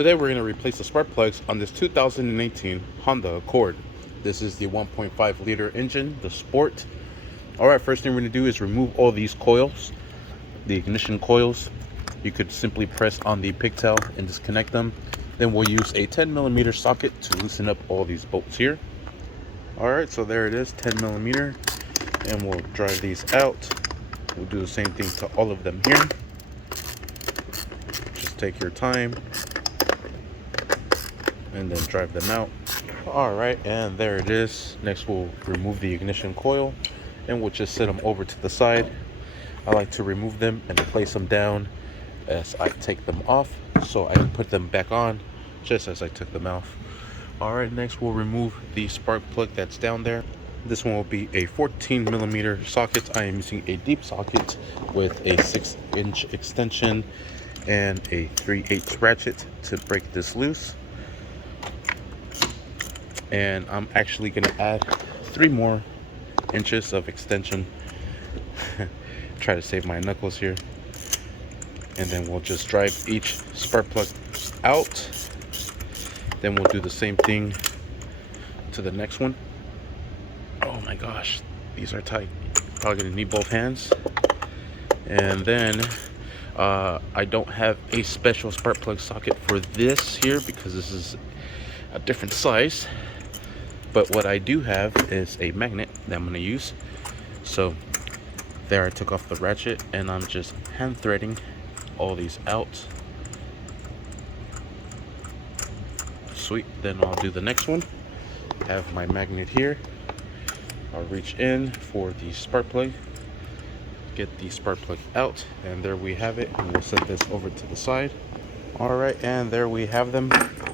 Today we're going to replace the spark plugs on this 2018 Honda Accord. This is the 1.5 liter engine, the Sport. Alright, first thing we're going to do is remove all these coils, the ignition coils. You could simply press on the pigtail and disconnect them. Then we'll use a 10mm socket to loosen up all these bolts here. Alright, so there it is, 10mm. And we'll drive these out. We'll do the same thing to all of them here. Just take your time and then drive them out. Alright, and there it is. Next we'll remove the ignition coil and we'll just set them over to the side. I like to remove them and place them down as I take them off, so I can put them back on just as I took them off. Alright, next we'll remove the spark plug that's down there. This one will be a 14mm socket. I am using a deep socket with a 6-inch extension and a 3/8 ratchet to break this loose. And I'm actually going to add 3 more inches of extension. Try to save my knuckles here. And then we'll just drive each spark plug out. Then we'll do the same thing to the next one. Oh my gosh, these are tight. Probably going to need both hands. And then I don't have a special spark plug socket for this here because this is a different size. But what I do have is a magnet that I'm going to use. So there, I took off the ratchet and I'm just hand threading all these out. Sweet. Then I'll do the next one. Have my magnet here. I'll reach in for the spark plug, get the spark plug out, and there we have it. And we'll set this over to the side. Alright, and there we have them.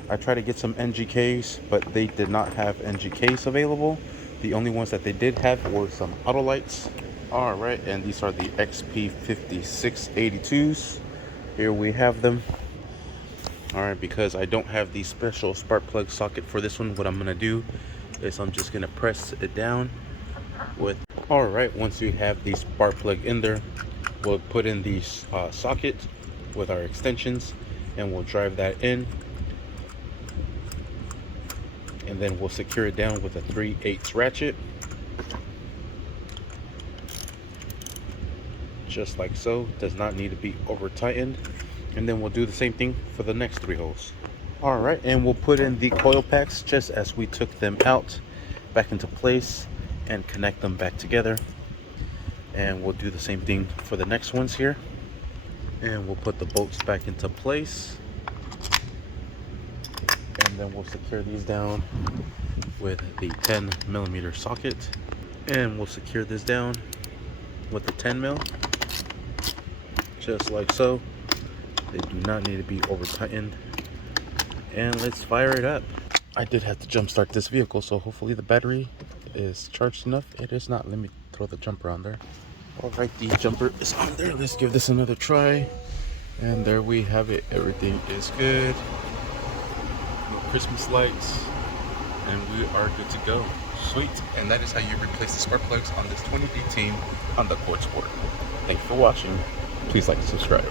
I tried to get some NGKs, but they did not have NGKs available. The only ones that they did have were some auto lights. Alright, and these are the XP5682s. Here we have them. Alright, because I don't have the special spark plug socket for this one, what I'm going to do is I'm just going to press it down with... Alright, once we have the spark plug in there, we'll put in the socket with our extensions and we'll drive that in. And then we'll secure it down with a 3/8 ratchet. Just like so. Does not need to be over tightened. And then we'll do the same thing for the next 3 holes. Alright, and we'll put in the coil packs just as we took them out back into place and connect them back together. And we'll do the same thing for the next ones here. And we'll put the bolts back into place. And then we'll secure these down with the 10mm socket. And we'll secure this down with the 10mm. Just like so. They do not need to be over tightened. And let's fire it up. I did have to jump start this vehicle, so hopefully the battery is charged enough. It is not. Let me throw the jumper on there. Alright, the jumper is on there. Let's give this another try. And there we have it. Everything is good. No Christmas lights. And we are good to go. Sweet. And that is how you replace the spark plugs on this 2018 Honda Accord Sport. Thank you for watching. Please like and subscribe.